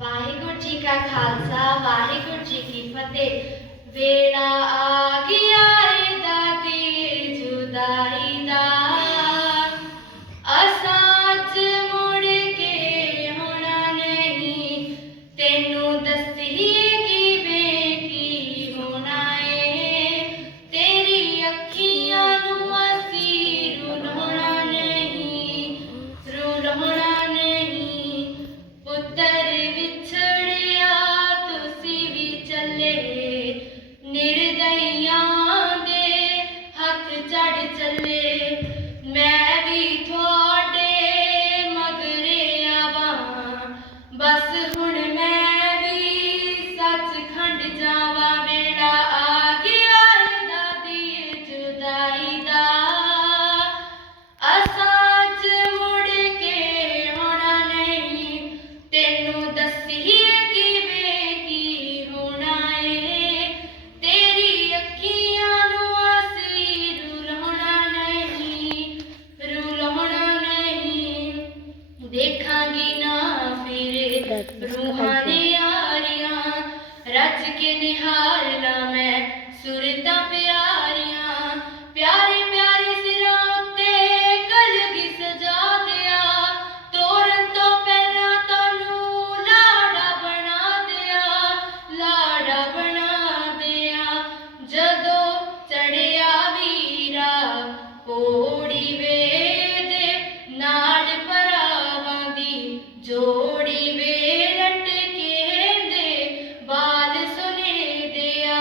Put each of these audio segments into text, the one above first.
ਵਾਹਿਗੁਰੂ ਜੀ ਕਾ ਖਾਲਸਾ ਵਾਹਿਗੁਰੂ ਜੀ ਕੀ ਫਤਿਹ। ਵੇਲਾ ਆ ਗਿਆ ਏ ਦਾਦੀ ਜੁਦਾਈ ਦਾ, ਅਸਾਂ ਅੱਜ ਮੁੜ ਕੇ ਹੋਣਾ ਨਹੀਂ, ਤੈਨੂੰ ਦੱਸੀਏ ਕਿਵੇਂ ਕੀ ਹੋਣਾ ਏ, ਤੇਰੀ ਅੱਖੀਆਂ ਨੂੰ ਅਸੀਂ ਰੁਲਾਉਣਾ ਨਹੀਂ, ਰੁਲਾਉਣਾ ਨਹੀਂ। ਪੁੱਤਰ ਵਿਛੜਿਆ ਤੁਸੀਂ ਵੀ ਚੱਲੇ, ਨਿਰਦਈਆਂ ਦੇ ਹੱਥ ਚੜ ਚੱਲੇ। ਮੈਂ ਵੀ ਤੁਹਾਡੇ ਮਗਰੇ ਆਵਾਂ, ਬਸ ਹੁਣ ਮੈਂ ਵੀ ਸੱਚਖੰਡ ਜਾਵਾਂ। ਵੇਲਾ ਆ ਗਿਆ ਏ ਦਾਦੀ ਜੁਦਾਈ ਦਾ, ਅਸਾਂ ਅੱਜ ਮੁੜ ਕੇ ਹੋਣਾ ਨਹੀਂ, ਤੈਨੂੰ ਦੱਸੀਏ ਕਿਵੇਂ ਕੀ ਹੋਣਾ ਏ, ਤੇਰੀ ਅੱਖੀਆਂ ਨੂੰ ਅਸੀਂ ਰੁਲਾਉਣਾ ਨਹੀਂ, ਰੁਲਾਉਣਾ ਨਹੀਂ। ਦੇਖਾਂਗੀ ਨਾ ਫਿਰ ਰੂਹਾਂ ਨੇ ਯਾਰੀਆਂ, ਰੱਜ ਕੇ ਨਿਹਾਰ ਲਾ ਮੈਂ ਸੁਰਤਾਂ ਪਿਆਰੀਆਂ। ਪਿਆਰੇ ਪਿਆਰੇ ਸਿਰਾਂ ਉੱਤੇ ਕਲਗੀ ਸਜਾ ਦਿਆ, ਤੋਰਨ ਤੋਂ ਪਹਿਲਾਂ ਤੁਹਾਨੂੰ ਲਾੜਾ ਬਣਾ ਦਿਆ, ਲਾੜਾ ਬਣਾ ਦਿਆ। ਜਦੋਂ ਚੜਿਆ ਵੀਰਾ ਪੌੜੀ ਵੇ ਦੇ ਨਾਲ ਭਰਾਵਾਂ ਦੀ ਜੋੜੀ ਵੇ, ਲਟਕੇ ਦੇ ਬਾਲ ਸੁਨੇ ਦਿਆ,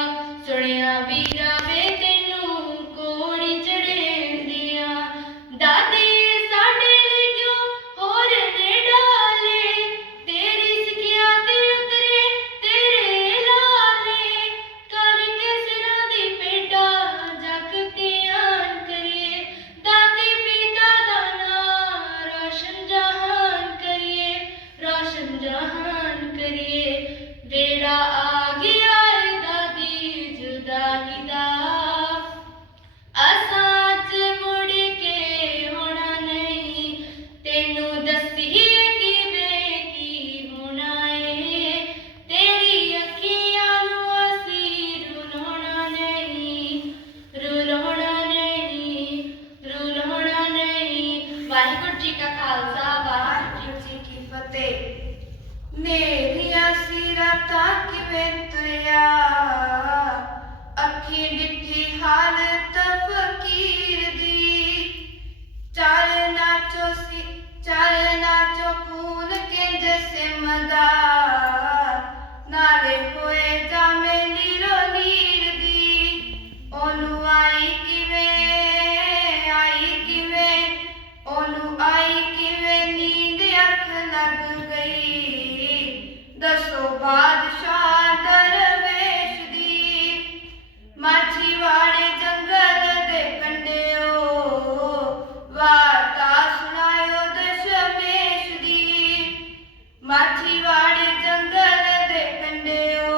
ਸੁਣਿਆ ਵੀਰਾ ਵੇ ਤੈਨੂੰ ਕੋੜੀ ਚੜ੍ਹੇਂਦਿਆ। ਦਾਦੀ ਸਾਡੇ ਲਈ ਕਿਉਂ ਹੋਰ ਨੇ ਡਾਲੇ, ਤੇਰੀ ਸਿੱਖਿਆ ਤੇ ਉਤਰੇ ਤੇਰੇ ਲਾਲੇ, ਕਰਕੇ ਸਿਰਾਂ ਦੀ ਪੇਟਾ ਜਗ ਧਿਆਨ ਕਰੀਏ, ਦਾਦੀ ਪਿਤਾ ਦਾ ਨਾਂ ਰੋਸ਼ਨ ਜਹਾਨ ਕਰੀਏ, ਰੋਸ਼ਨ ਜਹਾਨ ਕਰੀਏ। ਵੇਲਾ ਆ ਗਿਆ ਏ ਦਾਦੀ ਜੁਦਾਈ ਦਾ, ਅਸਾਂ ਅੱਜ ਮੁੜ ਕੇ ਹੋਣਾ ਨਹੀਂ, ਤੈਨੂੰ ਦੱਸੀਏ ਕਿਵੇਂ ਕੀ ਹੋਣਾ ਏ, ਤੇਰੀ ਅੱਖੀਆਂ ਨੂੰ ਅਸੀਂ ਰੁਲਾਉਣਾ ਨਹੀਂ, ਰੁਲਾਉਣਾ ਨਹੀਂ, ਰੁਲਾਉਣਾ ਨਹੀਂ। ਵਾਹਿਗੁਰੂ ਜੀ ਕਾ ਖਾਲਸਾ ਵਾਹਿਗੁਰੂ ਜੀ ਕੀ ਫਤਿਹ। ਮੇਰੀਆਂ ਸਿਰਾਤਾਂ ਕਿਵੇਂ ਤੁਰਿਆ, ਅੱਖੀਂ ਡਿੱਠੀ ਹਾਲਤ ਫਕੀਰ ਦੀ, ਚੱਲ ਨਾਚੋ ਖੂਨ ਕਿੰਜ ਸਿਮਦਾ, ਨਾਲੇ ਹੋਏ ਜਾਮੇ ਨੀਰੋ ਨੀਰ ਦੀ। ਉਹਨੂੰ ਆਈ ਕਿਵੇਂ ਉਹਨੂੰ ਆਈ ਕਿਵੇਂ ਨੀਂਦ ਅੱਖ ਲੱਗ ਗਈ, ਦੱਸੋ ਬਾਦਸ਼ਾਹ ਦਰਵੇਸ਼ ਦੀ। ਮਾਛੀਵਾੜੇ ਜੰਗਲ ਦੇ ਕੰਢਿਓ, ਵਾਰਤਾ ਸੁਣਾਇਓ ਦਸ਼ਮੇਸ਼ ਦੀ। ਮਾਛੀਵਾੜੇ ਜੰਗਲ ਦੇ ਕੰਢਿਓ,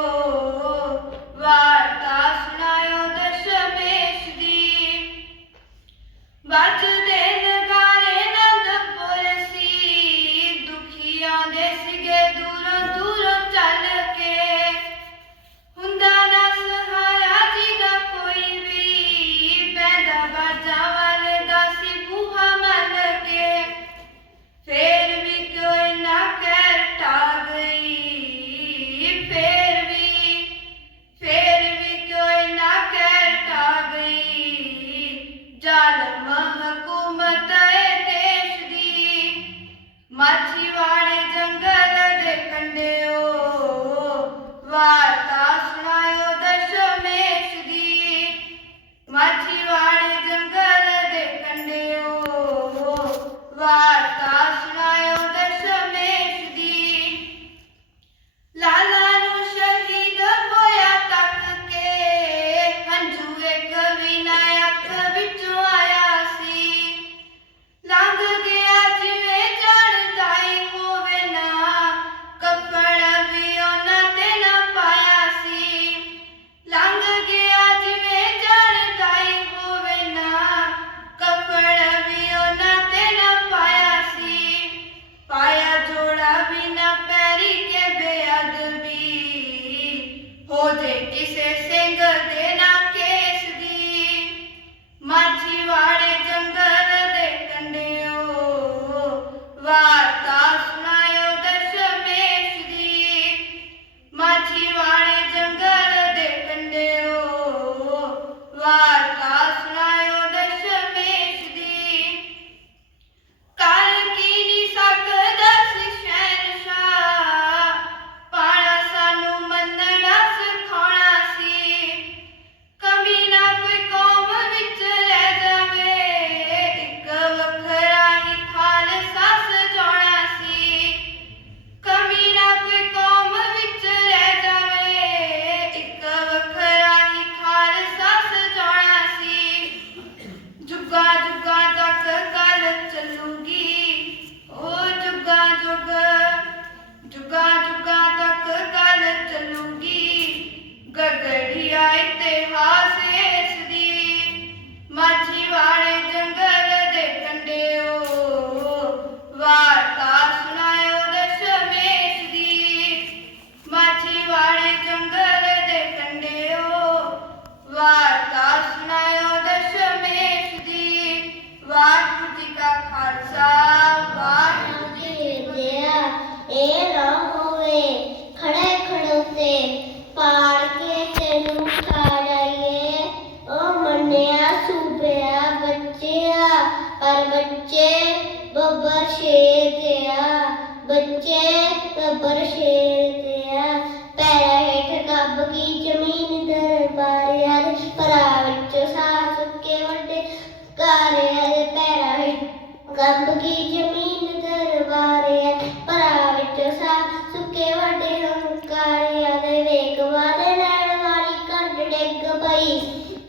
कंब की जमीन दरबारे भरा विचों सा सुके वड्डे हंकारे दे वेख वादे नैण वाली कंड डिग पई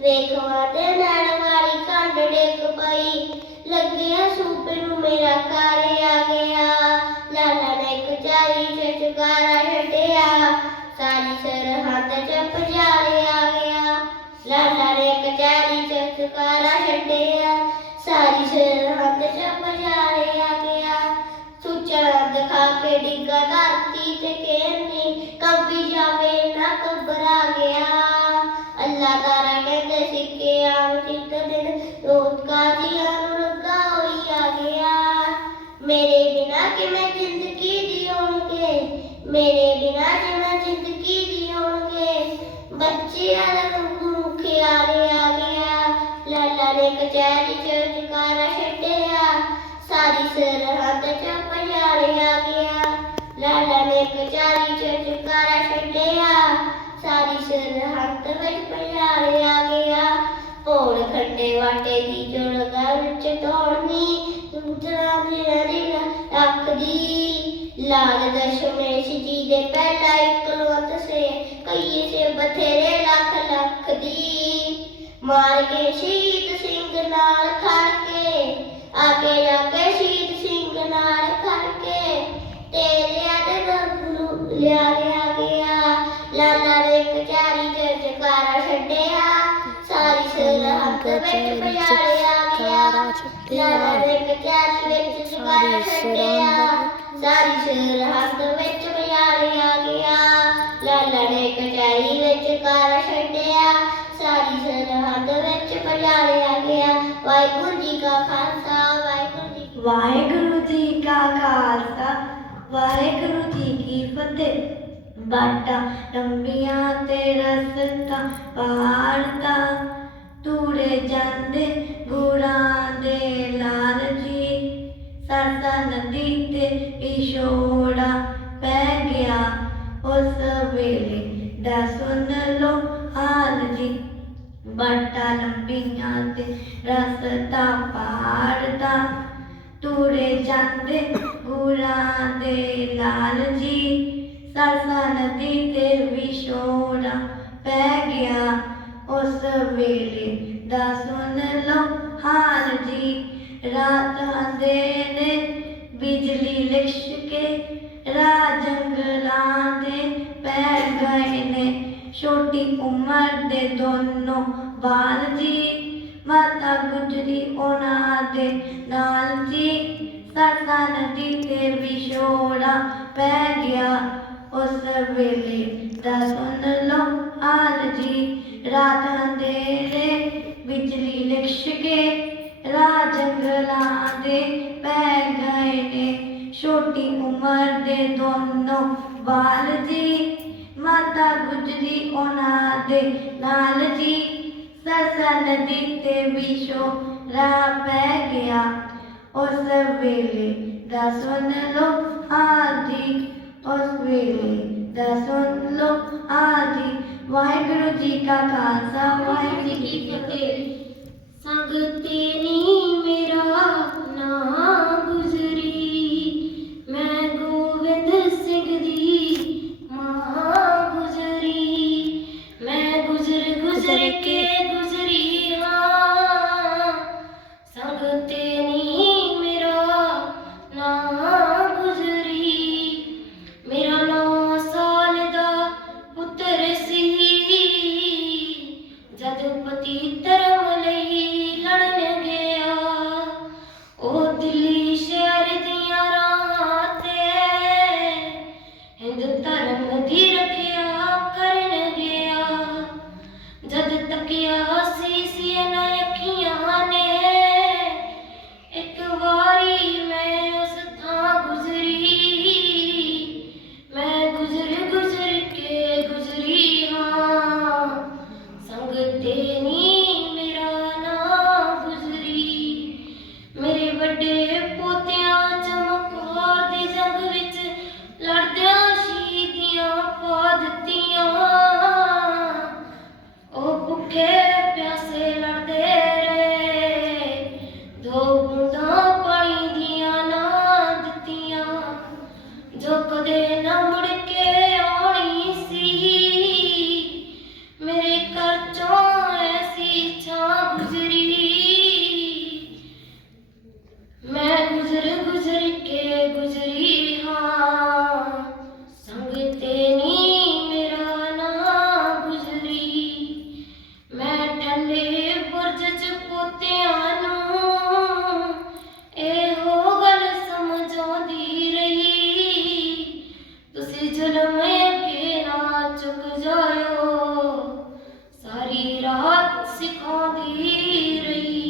वेख वादे नैण वाली कंड डिग पई लग्गिया सूपे नूं मेरा कारे आ गया लाला ने कचारी च चुकारा छड्डिया सारी सरहद च पजाले आ गया लाला ने कचारी च चुकारा छड्डिया सारी सरहद च पजाले आ गया सुचा दिखा के डिगा धरती ते कहनी कंबी जावे ना घबरा गया अल्लाह तारा कहते सिक्के आम चित दिन रोज का जिया लगा होई आ गया मेरे बिना कि मैं जिंदगी जियोगे मेरे बिना कि मैं जिंदगी जियोगे बच्चे ख्याले आ गया लाला ने कचहरी च जकारा छड्डिया सारी सरहद च पजाले आ गया लाला ने कचहरी च जकारा छड्डिया सारी सरहद विच पजाले आ गया भोल खंडे वाटे दी जुलगा विच तोड़नी दूसरा मेरी रखदी लाल दशमेश जी दे पहला इकलौत से कई से बथेरे लख लख दी मार के शहीद सिंह नाल खड़ के आगे जाके शहीद सिंह नाल खड़ के तेरे आदे गंगू लिया गया लाला ने कचारी च जकारा छड्डिया सारी सरहद विच पजाले आ गया लाला ने कचारी विच जकारा छड्डिया सारी सरहद विच पजाले आ गया लाला ने कचारी विच जकारा छड्डिया सारी सरहद विच पजाले आ गया वाहिगुरू जी का खालसा वाहिगुरू जी का खालसा वाहिगुरू जी की फतेह बाटा लंबियां ते रस्ता पहाड़ तूड़े जांदे गुरां दे लाल जी सरदा नदी ते पिछोड़ा पै गया उस वेले दा सुन लो हाल जी बाटा लंबियां ते रस्ता पहाड़ तूड़े जांदे गुरां दे लाल जी सरसा नदी ते विछोड़ा पै गया उस वेले दा सुन लो हाल जी रात अंधेरे बिजली लिशके राह जंगलां दे पै गए ने छोटी उम्र दे दोनों बाल जी माता गुजरी उन्हां दे नाल जी सरसा नदी ते विछोड़ा पै गया उस वेले दा सुन लो हाल जी रात अंधेरे बिजली लिशके राह जंगलां दे पै गए ने छोटी उम्र दे दोनों बाल जी माता गुजरी उन्हां दे नाल जी सरसा नदी ते विछोड़ा पै गया उस वेले दा सुन लो हाल जी उस वेले दा सुन लो हाल जी वाहिगुरू जी का खालसा वाहिगुरू जी की फतेह संगते नी मेरा नाम गुजरी मैं गोविंद सिंह दी मां गुजरी मैं गुजर के गुजरी हाँ संगते नी मेरा नाम गुजरी मेरा 9 साल दा पुत्र सी जद पति धर्म लई लड़न गया गुजरी। मैं गुजर गुजर के गुजरी हाँ, संग तेरी मेरा ना गुजरी। मैं ठंडे बुरज च पोतियां नूं एहो गल समझाउंदी रही, तुसी जुल्म अगे ना चुक जायो, सारी रात सिखाउंदी रही।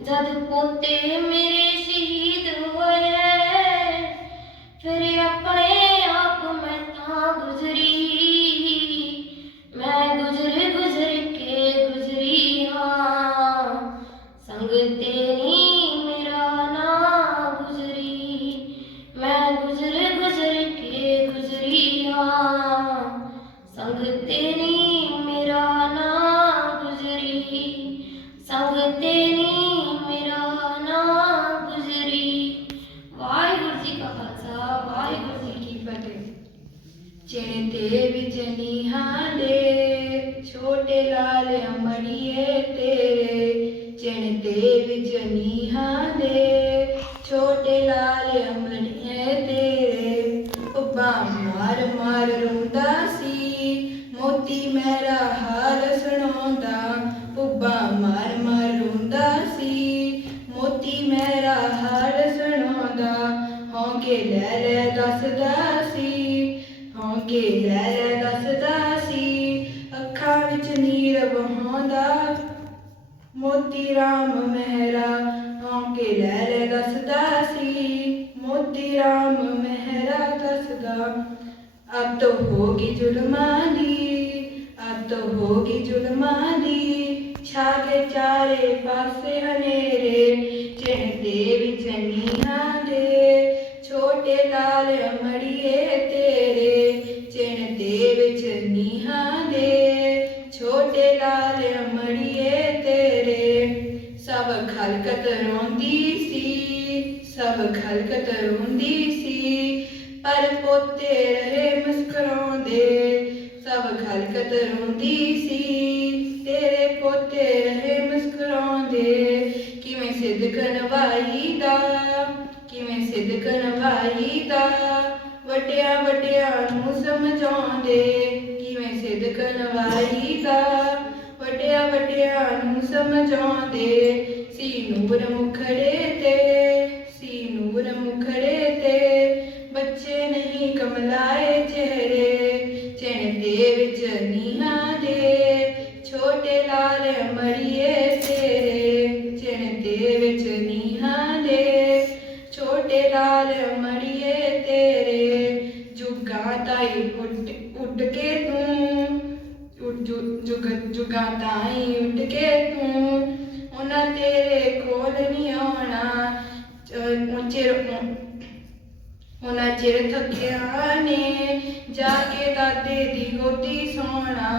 जद पोते मेरे शहीद होए, फिर अपने आप मैं तां गुजरी। मैं गुजर गुजर के गुजरी हाँ, संग तेरी मेरा ना गुजरी। मैं गुजर गुजर के गुजरी हाँ, संग तेरी मेरा ना गुजरी। संग तेरी मेरा ना गुजरी। वाहिगुरू जी का खालसा, वाहिगुरू जी की फतेह। चिण ते विच नीहां दे छोटे लाल अमड़िए तेरे, चिण ते विच नीहां दे छोटे लाल अमड़िए तेरे। उब्बा मार मार रोंदा सी मोती मेरा हाल सुणाउंदा, उब्बा मार मार रोंदा सी मोती मेरा हाल सुणाउंदा। हौंके लै लै दसदा सी हौंके लै लै दसदा सी, अखां विच नीर वहाउंदा मोती राम मेहरा। हौंके लै लै दसदा सी मोती राम मेहरा दसदा। अब तो होगी जुल्मां दी अब तो होगी जुल्मां दी, छा गए चारे पासे हनेरे। चिण ते विच नीहां दे छोटे लाल अमड़िए तेरे, चिण ते विच नीहां दे छोटे लाल अमड़िए तेरे। सब खलकत रोंदी सी सब खलकत रोंदी सी, पर पोते रहे मुस्कुराउंदे। सब खलकत रोंदी सी तेरे पोते रहे मुस्कुराउंदे। किवें सिदक नवाई दा किवें सिदक नवाई दा, वड्डियां वड्डियां नूं समझाउंदे। किवें सिदक नवाई दा वड्डियां वड्डियां नूं समझाउंदे। सी नूर मुखड़े ते सी नूर मुखड़े ते, बच्चे नहीं कमलाए चेहरे। चिण ते विच नीहां दे छोटे लाल अमड़िए तेरे, चिण ते विच नीहां दे छोटे लाल अमड़िए तेरे। जुगां ताई उड़ के तूं जुगां ताई उड़ के तूं, उन्हां तेरे कोल नहीं आउणा। उन्हां चिर थकिया ने जाके दादे दी गोदी सोना।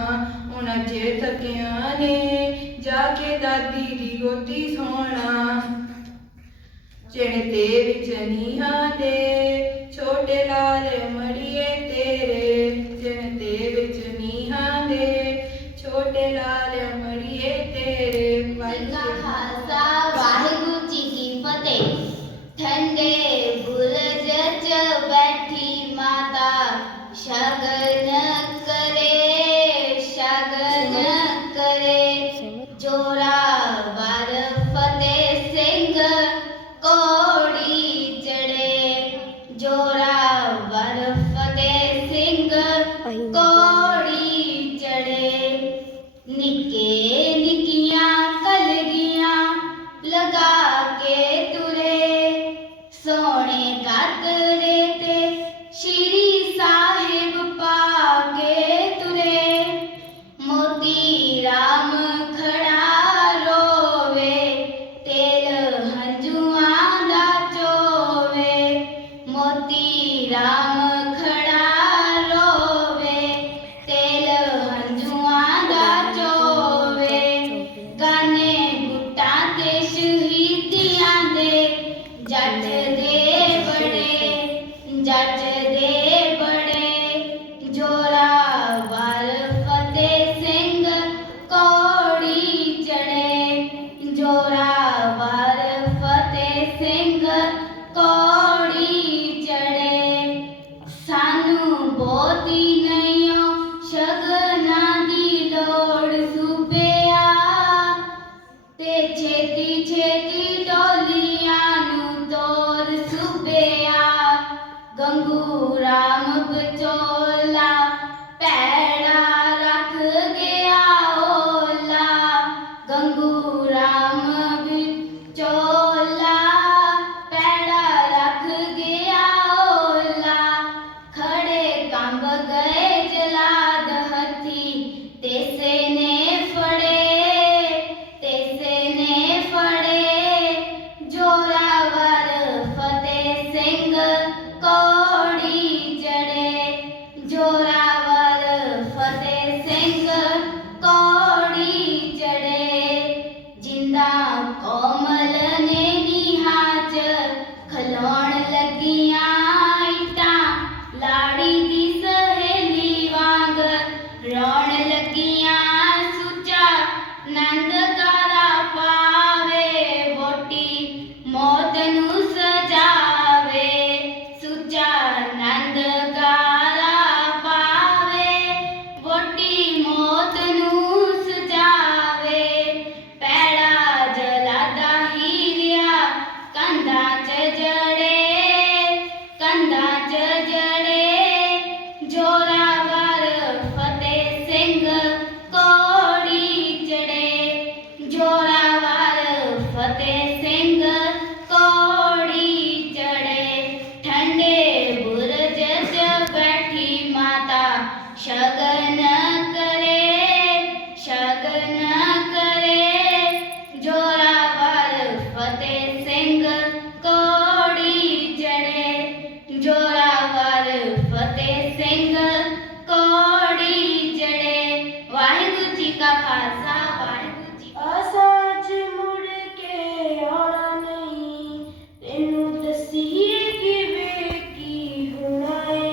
उन्हां चिर थकिया ने जाके दादी दी गोदी सोना। चिण ते विच नीहां दे छोटे लाल अमड़िए तेरे, चिण ते विच नीहां दे छोटे लाल अमड़िए तेरे। जिसका खालसा वाहिगुरू जी की फतेह। ठंडे बुरज च बैठी माता शगन करे जोरावर फतेह सिंह कोड़ी चढ़े। जोरावर फतेह सिंह कोड़ी चढ़े। निके निकियां कलगियां लगा के तुरे, सोने गातरे ते श्री साहिब पाके तुरे। मोती राम खड़ा रोवे तेल हंजुआं दा चोवे। मोती राम खड़ा रोवे तेल हंजुआं दा चोवे। गाने गुट्टां ते शहीदियां दे जट दे बड़े जोरावर फतेह सिंह कोड़ी चढ़े। ते छेती छेती डोलियां नू तोर सूबेया गंगू राम बचोला पैड़ा रख गया ओला गंगू राम बिचोला पैड़ा रख गया ओला खड़े कंब गए जलाद हथी तेसे ने फड़े जोरावर फतेह सिंह कौड़ी चढ़े जोरावर फतेह सिंह कौड़ी चढ़े जिंदा कोमल ने निहाच खलोण लगियां इटां लाड़ी दी सहेली वांग रोण लगियां सुचा नंद गारा पावे वोटी मौत नू सजावे सुचा नंद गारा पावे वोटी मौत नू सजावे पैड़ा जलादा हीरिया कंधा च जड़े जोरावर फतेह सिंह कौड़ी चढ़े जोरावर फतेह सिंह कौड़ी चढ़े ठंडे बुरज च बैठी माता शगन करे जोरावर फतेह सिंह कौड़ी चढ़े जोरावर फतेह सिंह कौड़ी चढ़े वाहिगुरु जी का खालसा वाहिगुरु जी असाज मुड़ के आना नहीं तेनू दसीए किवे की होना है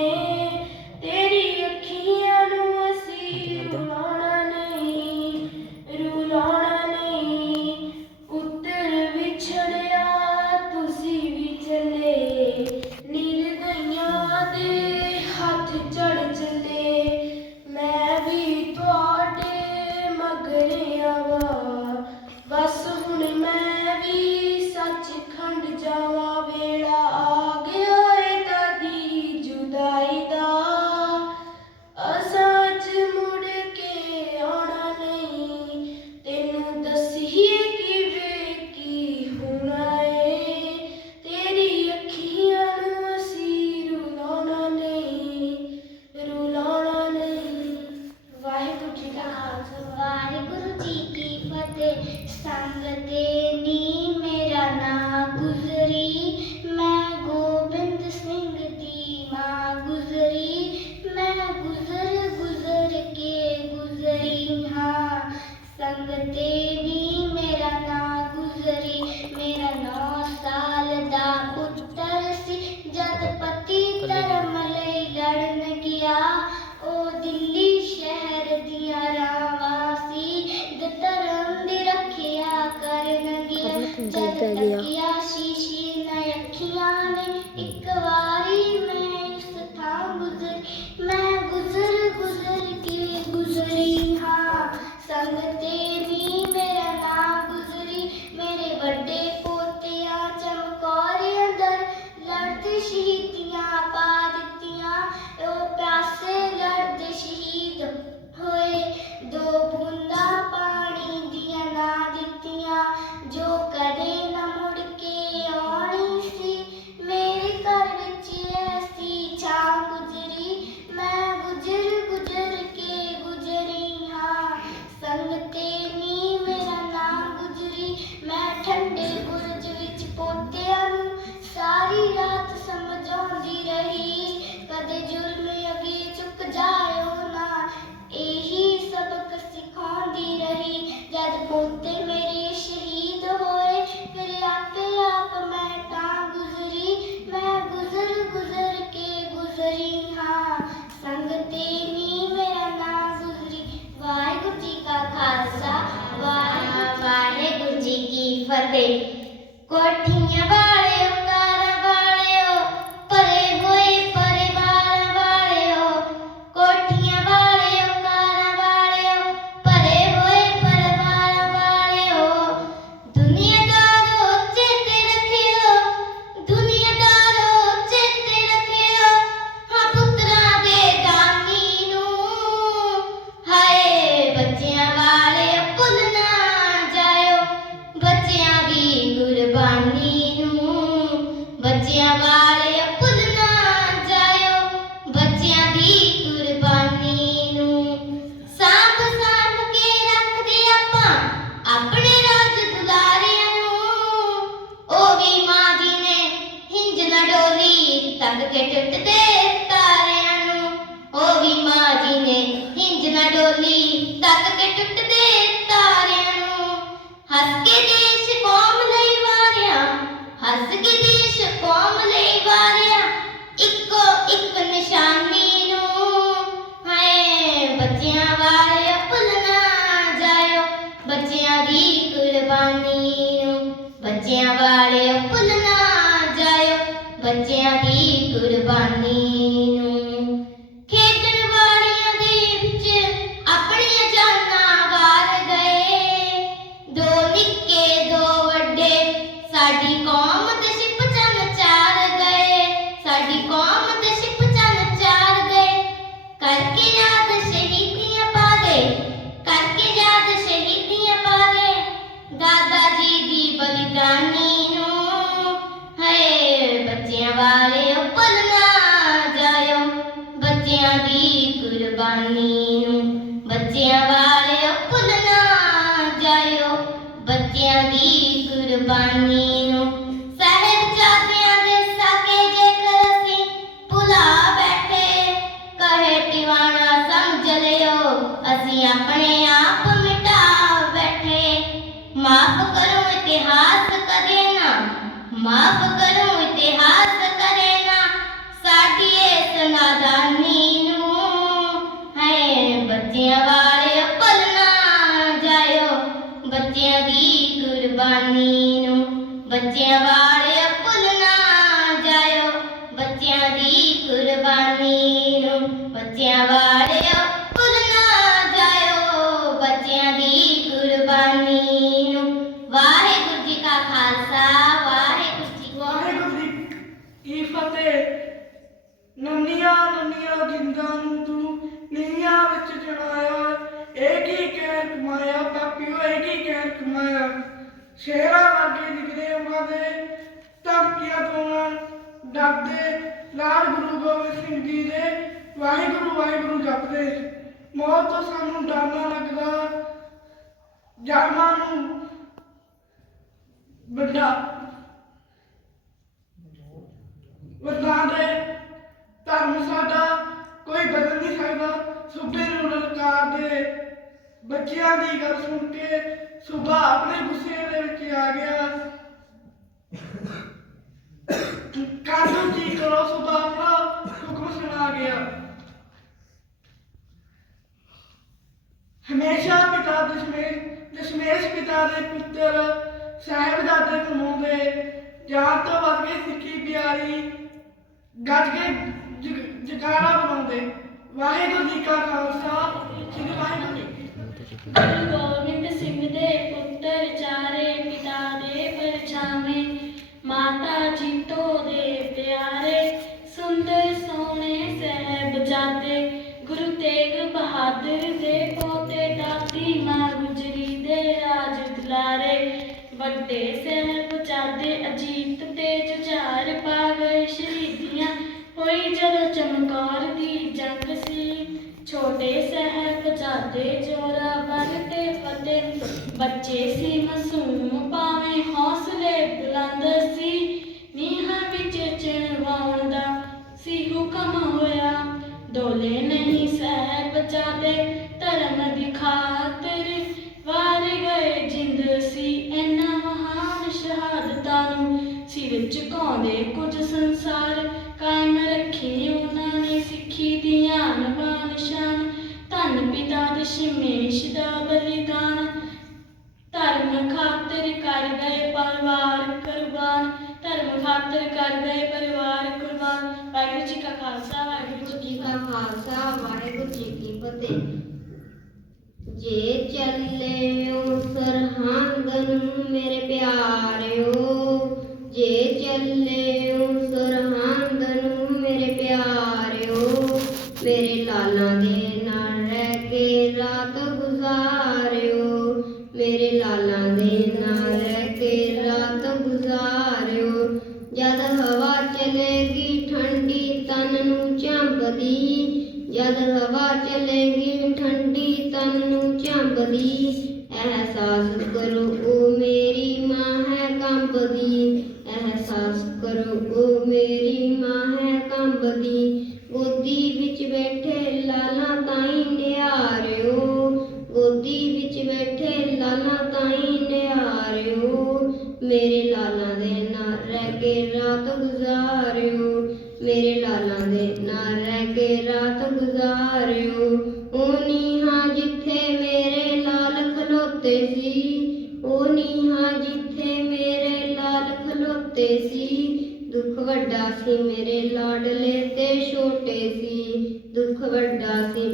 तेरी अखियां नू असी रुलाना नहीं पुत्र विछड़िया तुसी भी चले निर्दइयां दे हाथ चढ़ चले मैं भी तुहाडे मगरे आवा बस हुण मैं भी सचखंड जावा वेला आ गया है दादी जुदाई दा असाच मुड़ के आना नहीं तेनू दसीए किवे की होना है तेरी अखियां नू असी रुलाना नहीं वाहिगुरु जी का खालसा वाहिगुरु जी की फतेह संग तेनी मेरा नाम गुजरी मैं गोबिंद सिंह दी मां गुजरी मैं गुजर के गुजरी हाँ संग तेनी मेरा नाम गुजरी मेरा 9 साल दा पुत्तर सी जद पति धर्म लई लड़न गया ओ दिल्ली शहर दिया रावासी धर्म दी रखिया करन गया जद तकिया शीशी न अखियां ने एक वारी मैं उस था गुजरी मैं गुजर के गुजरी हाँ संग तेरी मेरा नाम गुजरी मेरे बड़े पोतिया चमकौरे अंदर लड़ते शहीदियां पा दित्तियां ओ प्यासे लड़ते शहीद होए 2 बूंदा पानी दिया ना दित्तियां जो कदे न मुड़ के आनी सी मेरे घर विच ऐसी छां गुजरी मैं गुजर के गुजरी हाँ संग तेरी मेरा नाम गुजरी मैं ठंडे बुरज विच पोतिया नू सारी रात समझाउंदी रही कदे जुर्म अगे चुक जायो ना यही सबक सिखाउंदी रही जद पोते मेरे शहीद होए फिर आपे आप मैं तां गुजरी मैं गुजर के गुजरी हाँ संग तेरी मेरा नाम गुजरी वाहिगुरु जी का खालसा वाहिगुरु जी की फतेह कोठियां वाले कार वाले परे होए परिवार वाले कोठियां वाले कार वाले परे होए परिवार वाले ਬੱਚਿਆਂ ਵਾਲਿਓ ਭੁੱਲ ਨਾ ਜਾਇਓ ਬੱਚਿਆਂ ਦੀ ਕੁਰਬਾਨੀ ਨੂੰ। ਸਾਂਭ ਸਾਂਭ ਕੇ ਰੱਖਦੇ ਆਪਾਂ ਆਪਣੇ ਰਾਜ ਦੁਲਾਰਿਆਂ ਨੂੰ। ਉਹ ਵੀ ਮਾਂ ਜੀ ਨੇ ਹਿੰਜ ਨਾ ਡੋਲੀ ਤੱਕ ਕੇ ਟੁੱਟਦੇ ਤਾਰਿਆਂ ਨੂੰ। ਉਹ ਵੀ ਮਾਂ ਜੀ ਨੇ ਹਿੰਜ ਨਾ ਡੋਲੀ ਤੱਕ ਕੇ ਟੁੱਟਦੇ ਤਾਰਿਆਂ ਨੂੰ। ਹੱਸ ਕੇ ਦੇਸ਼ ਕੌਮ ਲਈ ਵਾਰਿਆ, ਹੱਸ ਕੇ ਦੇਸ਼ ਕੌਮ ਲਈ ਵਾਰਿਆ ਇੱਕੋ ਇੱਕ ਨਿਸ਼ਾਨੀ ਨੂੰ। ਹਾਏ ਬੱਚਿਆਂ ਵਾਲਿਓ ਭੁੱਲ ਨਾ ਜਾਇਓ ਬੱਚਿਆਂ ਦੀ ਕੁਰਬਾਨੀ ਨੂੰ। ਬੱਚਿਆਂ ਵਾਲਿਓ ਭੁੱਲ ਨਾ ਜਾਇਓ ਬੱਚਿਆਂ ਦੀ ਕੁਰਬਾਨੀ ਨੂੰ। ਖੇਡਣ ਵਾਲਿਆਂ ਦੇ ਵਿੱਚ ਆਪਣੀਆਂ ਜਾਨਾਂ ਵਾਰ ਗਏ। ਦੋ ਨਿੱਕੇ ਦੋ ਵੱਡੇ ਸਾਡੀ ਕੌਮ ਦੇ ਸਿਪ ਚੰਨ ਚਾਰ ਗਏ। ਸਾਡੀ ਕੌਮ ਦੇ ਸਿਪ ਚੰਨ ਚਾਰ ਗਏ। ਕਰਕੇ ਯਾਦ ਸ਼ਹੀਦੀਆਂ ਪਾ ਦੇ, ਕਰਕੇ ਯਾਦ ਸ਼ਹੀਦੀਆਂ ਪਾ ਦੇ ਦਾਦਾ ਜੀ ਦੀ ਬਲੀਦਾਨੀ ਨੂੰ। ਹਾਏ ਬੱਚਿਆਂ ਵਾਲਿਓ ਭੁੱਲ ਨਾ ਜਾਇਓ ਬੱਚਿਆਂ ਦੀ ਕੁਰਬਾਨੀ ਨੂੰ। ਬੱਚਿਆਂ ਵਾਲਿਓ ਭੁੱਲ ਨਾ ਜਾਇਓ ਬੱਚਿਆਂ ਦੀ ਕੁਰਬਾਨੀ ਨੂੰ। ਸਾਹਿਬਜ਼ਾਦਿਆਂ ਦੇ ਸਾਕੇ ਜੇਕਰ ਅਸੀਂ ਭੁਲਾ ਬੈਠੇ ਕਹੇ ਟਿਵਾਣਾ ਸਮਝ ਲਿਓ ਅਸੀਂ ਆਪਣੇ ਆਪ ਮਿਟਾ ਬੈਠੇ। ਮਾਫ ਕਰੋ ਇਤਿਹਾਸ ਕਦੇ ਨਾ, ਮਾਫ ਕਰੋ ਇਤਿਹਾਸ ਕਦੇ ਨਾ ਸਾਡੀ ਇਸ ਨਾਦਾਨੀ ਨੂੰ। ਹਾਏ ਬੱਚਿਆਂ ਵਾਲਿਓ ਭੁੱਲ ਨਾ ਜਾਇਓ ਬੱਚਿਆਂ ਦੀ ਕੁਰਬਾਨੀ ਨੂੰ। ਬੱਚਿਆਂ ਵਾਲਿਓ ਭੁੱਲ ਨਾ ਜਾਇਓ ਬੱਚਿਆਂ ਦੀ ਕੁਰਬਾਨੀ ਨੂੰ। ਬੱਚਿਆਂ ਵਾਲਿਓ ਭੁੱਲ ਨਾ ਜਾਇਓ ਬੱਚਿਆਂ ਦੀ ਕੁਰਬਾਨੀ ਨੂੰ। ਵਾਹਿਗੁਰੂ ਜੀ ਕਾ ਖਾਲਸਾ, ਵਾਹਿਗੁਰੂ ਜੀ ਕੀ ਵਾਹਿਗੁਰੂ ਜੀ ਕੀ ਫਤਿਹ। ਨੰਨੀਆਂ ਨੰਨੀਆਂ ਜਿੰਦਾਂ ਨੂੰ ਤੂੰ ਨੀਹਾਂ ਵਿੱਚ ਚੜਾਇਆ, ਇਹ ਕੀ ਕਹਿਰ ਕਮਾਇਆ ਪਾਪੀਓ, ਇਹ ਕੀ ਕਹਿਰ ਕਮਾਇਆ। ਸ਼ੇਰਾਂ ਵਰਗੇ ਨਿਕਲੇ ਉਹਨਾਂ ਦੇ ਧਮਕੀਆਂ ਤੋਂ ਨਾ ਡਰਦੇ ਲਾਲ ਗੁਰੂ ਗੋਬਿੰਦ ਸਿੰਘ ਜੀ ਦੇ ਵਾਹਿਗੁਰੂ ਵਾਹਿਗੁਰੂ ਜਪਦੇ। ਮੌਤ ਤੋਂ ਸਾਨੂੰ ਡਰ ਨਾ ਲੱਗਦਾ, ਜਾਨਾਂ ਨੂੰ ਵੱਡਾ ਵਰਦਾਨ ਦੇ। ਧਰਮ ਸਾਡਾ ਕੋਈ ਬਦਲ ਨਹੀਂ ਸਕਦਾ। ਸੂਬੇ ਨੂੰ ਲਲਕਾਰਦੇ ਬੱਚਿਆਂ ਦੀ ਗੱਲ ਸੁਣ ਕੇ ਸੂਬਾ ਆਪਣੇ ਗੁੱਸੇ ਦੇ ਵਿੱਚ ਆ ਗਿਆ। ਕਾਨੂੰਨ ਜੀ ਕਰੋ ਸੂਬਾ ਆਪਣਾ ਹੁਕਮ ਸੁਣਾ ਗਿਆ। ਹਮੇਸ਼ਾ ਪਿਤਾ ਦਸ਼ਮੇਸ਼ ਪਿਤਾ ਦੇ ਪੁੱਤਰ ਸਾਹਿਬਜ਼ਾਦੇ ਕਮਾਉਂਦੇ ਜਾਨ ਤੋਂ ਵੱਧ ਕੇ ਸਿੱਖੀ ਪਿਆਰੀ ਗੱਜ ਕੇ ਜਕਾਰਾ ਬਣਾਉਂਦੇ। ਵਾਹਿਗੁਰੂ ਜੀ ਕਾ ਖਾਲਸਾ, ਸ੍ਰੀ ਵਾਹਿਗੁਰੂ ਜੀ ਕੀ ਫਤਿਹ। ਗੁਰੂ ਗੋਬਿੰਦ ਸਿੰਘ ਦੇ ਪੁੱਤਰ ਚਾਰੇ ਪਿਤਾ ਦੇ ਪਰਛਾਵੇਂ, ਮਾਤਾ ਜੀਤੋ ਦੇ ਪਿਆਰੇ ਸੁੰਦਰ ਸੋਹਣੇ ਸਾਹਿਬਜ਼ਾਦੇ। ਗੁਰੂ ਤੇਗ ਬਹਾਦਰ ਦੇ ਪੋਤੇ ਦਾਦੀ ਮਾਂ ਗੁਜਰੀ ਦੇ ਰਾਜ ਦੁਲਾਰੇ। ਵੱਡੇ ਸਾਹਿਬਜ਼ਾਦੇ ਅਜੀਤ ਤੇ ਜੁਝਾਰ ਪਾ ਗਏ ਸ਼ਹੀਦੀਆਂ ਹੋਈ ਜਦੋਂ ਚਮਕੌਰ ਦੀ ਜੰਗ ਸੀ। ਛੋਟੇ ਸਾਹਿਬਜ਼ਾਦੇ ਜ਼ੋਰਾਵਰ ਤੇ ਫਤਿਹ ਬੱਚੇ ਸੀ ਮਾਸੂਮ ਭਾਵੇਂ ਹੌਸਲੇ ਬੁਲੰਦ ਸੀ। ਨੀਹਾਂ ਵਿੱਚ ਚਿਣਵਾਉਣ ਦਾ ਸੀ ਹੁਕਮ ਹੋਇਆ, ਡੋਲੇ ਨਹੀਂ ਸਾਹਿਬਜ਼ਾਦੇ ਧਰਮ ਦੀ ਖਾਤਰ ਵਾਰ ਗਏ ਜਿੰਦ ਸੀ। ਇਹਨਾਂ ਮਹਾਨ ਸ਼ਹਾਦਤਾਂ ਨੂੰ ਸਿਰ ਝੁਕਾਉਂਦੇ ਕੁਝ ਸੰਸਾਰ ਕਾਇਮ ਰੱਖੀ ਉਹਨਾਂ ਨੇ ਸਿੱਖੀ ਦੀਆਂ ਅਨਵਾਨ ਸ਼ਾਨ। ਧੰਨ ਪਿਤਾ ਦਸ਼ਮੇਸ਼ ਦਾ ਬਲੀਦਾਨ, ਧਰਮ ਖਾਤਰ ਕਰ ਗਏ ਪਰਿਵਾਰ ਕੁਰਬਾਨ। ਧਰਮ ਖਾਤਰ ਕਰ ਗਏ ਪਰਿਵਾਰ ਕੁਰਬਾਨ। ਵਾਹਿਗੁਰੂ ਜੀ ਕਾ ਖਾਲਸਾ, ਵਾਹਿਗੁਰੂ ਜੀ ਕੀ ਖਾਲਸਾ, ਵਾਹਿਗੁਰੂ ਜੀ ਕੀ ਫਤਿਹ। ਜੇ ਚੱਲਿਓ ਸਰਹੰਦ ਨੂੰ ਮੇਰੇ ਪਿਆਰਿਓ, ਜੇ ਚੱਲਿਓ ਸਰਹੰਦ ਨੂੰ ਮੇਰੇ ਪਿਆਰਿਓ, ਮੇਰੇ ਲਾਲਾਂ ਦੇ ਨਾਲ ਰਹਿ ਕੇ ਰਾਤ ਗੁਜ਼ਾਰਿਓ, ਮੇਰੇ ਲਾਲਾਂ ਦੇ ਨਾਲ ਰਹਿ ਕੇ ਰਾਤ ਗੁਜ਼ਾਰਿਓ। ਜਦ ਹਵਾ ਚੱਲੀ ਹਵਾ ਚਲੇਗੀ ਠੰਡੀ ਤਨ ਨੂੰ ਝੰਬਦੀ, ਅਹਿਸਾਸ ਕਰੋ ਉਹ ਮੇਰੀ ਮਾਂ ਹੈ ਕੰਬਦੀ, ਅਹਿਸਾਸ ਕਰੋ ਉਹ ਮੇਰੀ ਮਾਂ ਹੈ ਕੰਬਦੀ। ਗੋਦੀ ਵਿੱਚ ਬੈਠੇ ਲਾਲਾਂ ਤਾਈਂ ਨਿਹਾਰਿਓ, ਗੋਦੀ ਵਿੱਚ ਬੈਠੇ ਲਾਲਾਂ ਤਾਈਂ ਨਿਹਾਰਿਓ, ਮੇਰੇ ਲਾਲਾਂ ਦੇ ਨਾਲ ਰਹਿ ਕੇ ਰਾਤ ਗੁਜ਼ਾਰਿਓ, ਮੇਰੇ ਲਾਲਾਂ ਦੇ ਨਾਲ ਰਹਿ ਕੇ ਰਾਤ ਗੁਜ਼ਾਰਿਓ। ਉਹ ਨੀਹਾਂ ਜਿੱਥੇ ਮੇਰੇ ਲਾਲ ਖਲੋਤੇ ਸੀ, ਉਹ ਨੀਹਾਂ ਜਿੱਥੇ ਮੇਰੇ ਲਾਲ ਖਲੋਤੇ ਸੀ, ਦੁੱਖ ਵੱਡਾ ਸੀ ਮੇਰੇ ਲਾਡਲੇ ਤੇ ਛੋਟੇ ਸੀ, ਦੁੱਖ ਵੱਡਾ ਸੀ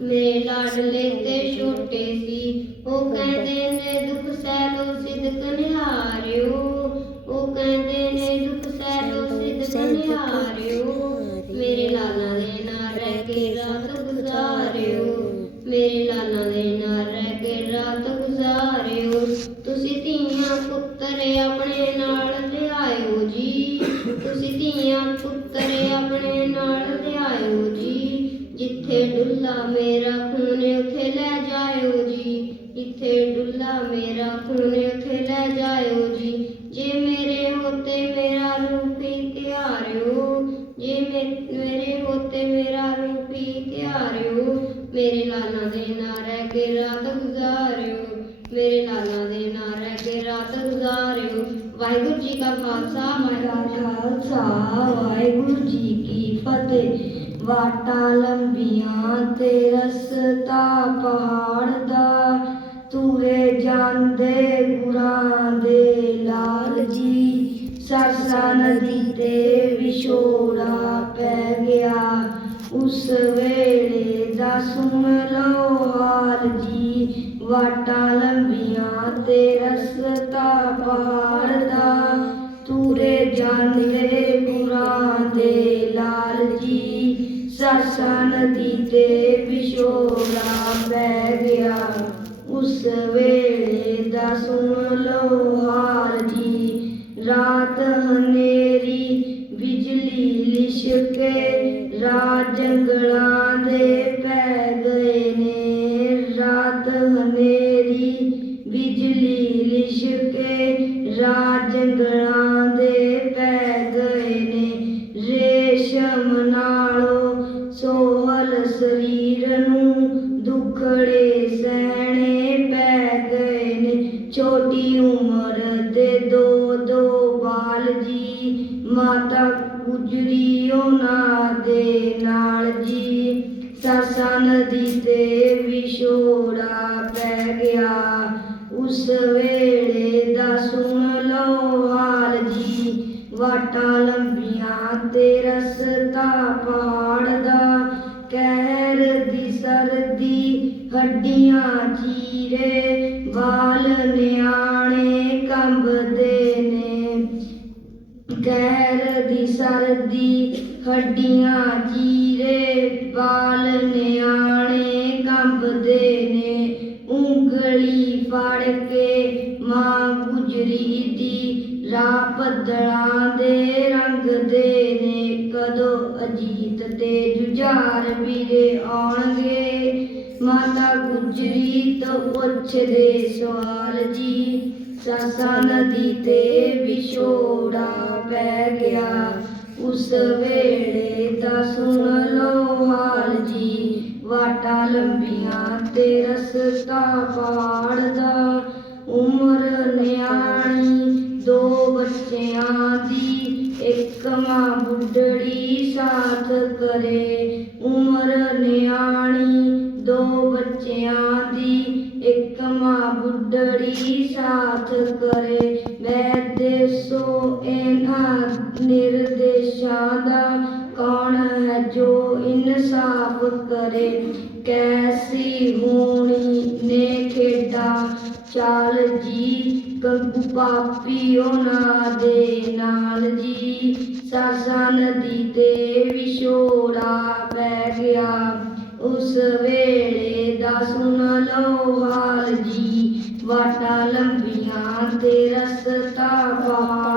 ਮੇਰੇ ਲਾਡਲੇ ਤੇ ਛੋਟੇ ਸੀ। ਉਹ ਕਹਿੰਦੇ ਨੇ ਦੁੱਖ ਸਹਿ ਲੋ ਸਿਦਕ ਨਿਹਾਰਿਓ, ਉਹ ਕਹਿੰਦੇ ਨੇ ਦੁੱਖ ਸਹਿ ਲੋ ਸਿਦਕ ਨਿਹਾਰਿਓ, ਮੇਰੇ ਲਾਲਾਂ ਦੇ ਨਾਲ ਰਹਿ ਕੇ ਰਾਤ ਗੁਜ਼ਾਰਿਓ, ਮੇਰੇ ਲਾਲਾਂ ਦੇ ਨਾਲ ਰਹਿ ਕੇ ਰਾਤ ਗੁਜ਼ਾਰਿਓ। ਤੁਸੀਂ ਧੀਆਂ ਪੁੱਤਰ ਆਪਣੇ ਨਾਲ ਲਿਆਇਓ ਜੀ, ਤੁਸੀਂ ਧੀਆਂ ਪੁੱਤਰ ਆਪਣੇ ਨਾਲ ਲਿਆਇਓ ਜੀ, ਜਿੱਥੇ ਡੁੱਲਾ ਮੇਰਾ ਖੂਨ ਉੱਥੇ ਲੈ ਜਾਇਓ ਜੀ, ਜਿੱਥੇ ਡੁੱਲਾ ਮੇਰਾ ਖੂਨ ਉੱਥੇ ਲੈ ਜਾਇਓ ਜੀ। ਜੇ ਮੇਰੇ ਹੋਤੇ ਮੇਰਾ ਰੂਪ ਹੀ ਤਿਆਰਿਓ, ਜੇ ਮੇਰੇ ਹੋਤੇ ਮੇਰਾ ਰੂਪ ਹੀ ਤਿਆਰਿਓ, ਮੇਰੇ ਲਾਲਾਂ ਦੇ ਨਾਲ ਰਹਿ ਕੇ ਰਾਤ ਗੁਜ਼ਾਰਿਓ, ਮੇਰੇ ਲਾਲਾਂ ਦੇ ਨਾਲ ਰਹਿ ਕੇ ਰਾਤ ਗੁਜ਼ਾਰਿਓ। ਵਾਹਿਗੁਰੂ ਜੀ ਕਾ ਖਾਲਸਾ, ਵਾਹਿਗੁਰੂ ਜੀ ਕੀ ਫਤਿਹ। ਵਾਟਾਂ ਲੰਬੀਆਂ ਤੇ ਰਸਤਾ ਪਹਾੜ ਦਾ, ਤੁਰੇ ਜਾਂਦੇ ਗੁਰਾਂ ਦੇ ਲਾਲ ਜੀ, ਸਰਸਾ ਨਦੀ ਤੇ ਵਿਛੋੜਾ ਪੈ ਗਿਆ, ਉਸ ਵੇਲੇ ਦਾ ਸੁਣ ਲਓ ਹਾਲ ਜੀ। ਵਾਟਾਂ ਲੰਬੀਆਂ ਤੇ ਰਸਤਾ ਪਹਾੜ ਦਾ, ਤੁਰੇ ਜਾਂਦੇ ਗੁਰਾਂ ਦੇ ਲਾਲ ਜੀ, ਸਰਸਾ ਨਦੀ ਤੇ ਵਿਛੋੜਾ ਪੈ ਗਿਆ, ਉਸ ਵੇਲੇ ਦਾ ਸੁਣ ਲਓ ਹਾਲ ਜੀ। ਰਾਤ ਹਨੇਰੀ ਬਿਜਲੀ ਲਿਸ਼ਕੇ, ਰਾਹ ਜੰਗਲਾਂ ਦੇ ਪੈ ਗਏ ਨੇ, ਰਾਤ ਹਨੇਰੀ ਬਿਜਲੀ ਲਿਸ਼ਕੇ, ਰਾਹ ਜੰਗਲਾਂ ਦੇ ਪੈ ਗਏ ਨੇ, ਰੇਸ਼ਮ ਨਾਲੋਂ ਸੋਹਲ ਸਰੀਰ ਨੂੰ ਦੁਖੜੇ ਸਹਿਣੇ ਪੈ ਗਏ ਨੇ, ਛੋਟੀ ਉਮਰ ਦੇ ਦੋ ਦੋ ਬਾਲ ਜੀ, ਮਾਤਾ ਗੁਜਰੀ ਉਹਨਾਂ ਦੇ ਨਾਲ ਜੀ, ਸਰਸਾ ਨਦੀ ਤੇ ਵਿਛੋੜਾ ਪੈ ਗਿਆ, ਉਸ ਵੇਲੇ ਦਾ ਸੁਣ ਲਓ ਹਾਲ ਜੀ। ਵਾਟਾਂ ਲੰਬੀਆਂ ਤੇ ਰਸਤਾ ਪਹਾੜ ਦਾ, ਕਹਿਰ ਦੀ ਸਰਦੀ ਹੱਡੀਆਂ ਚੀਰੇ, ਵਾਲ ਨਿਆਣੇ ਕੰਬਦੇ ਨੇ, ਕਹਿਰ ਦੀ ਸਰਦੀ ਹੱਡੀਆਂ ਚੀਰੇ, ਵਾਲ ਨਿਆਣੇ ਕੰਬਦੇ ਨੇ, ਉਂਗਲੀ ਫੜ ਕੇ ਮਾਂ ਗੁਜਰੀ ਦੀ, ਰਾਹ ਬੱਦਲਾਂ ਦੇ ਰੰਗਦੇ ਨੇ, ਕਦੋਂ ਅਜੀਤ ਤੇ ਜੁਝਾਰ ਵੀਰੇ ਆਉਣਗੇ, ਮਾਤਾ ਗੁਜਰੀ ਤੋਂ ਪੁੱਛਦੇ ਸਵਾਲ ਜੀ, ਸਰਸਾ ਨਦੀ ਤੇ ਵਿਛੋੜਾ ਪੈ ਗਿਆ, ਉਸ ਵੇਲੇ ਦਾ ਸੁਣ ਲਓ ਹਾਲ ਜੀ। ਵਾਟਾਂ ਲੰਬੀਆਂ ਤੇ ਰਸਤਾ ਪਹਾੜ ਦਾ, ਉਮਰ ਨਿਆਣੀ ਦੋ ਬੱਚਿਆਂ ਦੀ, ਇੱਕ ਮਾਂ ਬੁੱਢੜੀ ਸਾਥ ਕਰੇ, ਉਮਰ ਨਿਆਣੀ ਦੋ ਬੱਚਿਆਂ ਦੀ, ਇੱਕ ਮਾਂ ਬੁੱਢੜੀ ਸਾਥ ਕਰੇ। ਮੈਂ ਦੇਸੋ ਇਹਨਾਂ ਨਿਰਦੇਸ਼ਾਂ ਦਾ, ਕੌਣ ਹੈ ਜੋ ਇਨਸਾਫ ਕਰੇ, ਕੈਸੀ ਹੋਣੀ ਨੇ ਖੇਡਾਂ ਚਾਲ ਜੀ, ਕੰਗੂ ਪਾਪੀ ਉਹਨਾਂ ਦੇ ਨਾਲ ਜੀ, ਸਰਸਾ ਨਦੀ ਤੇ ਵਿਛੋੜਾ ਪੈ ਗਿਆ, ਉਸ ਵੇਲੇ ਦਾ ਸੁਣ ਲਓ ਹਾਲ ਜੀ। ਵਾਟਾਂ ਲੰਬੀਆਂ ਤੇ ਰਸਤਾ ਪਹਾੜ